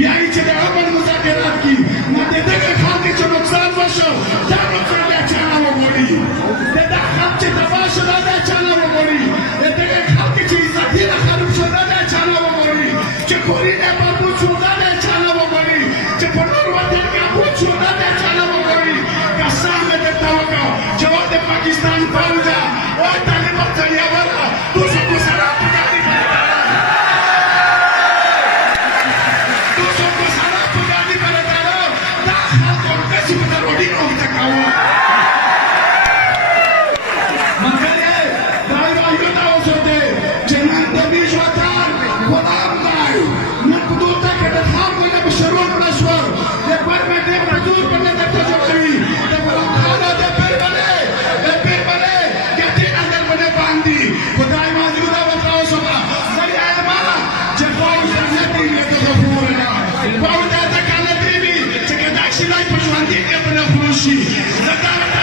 یعنی چه در اول مذاکرات کی ما دیده که خاکی چه نقصان باشه در کسی پتر روڈی نوکی تکاوا مکلی دائی آئیو داو سوتے جنان دبیش وطان غلام دائی من قدور تک اتخاب کو جب شرون نشور دے پر میں دے مجور کرنے دے تجربی دے غلام خانہ دے پیر بنے گتی نظر بنے باندی خدای مادرودہ بطاو سبا سی آئے مالا جفاو سنیتی لیتا غفورنا باو داتا کانتی بھی چکہ داکشی لائی پشواندی ابن فروشی زدارتا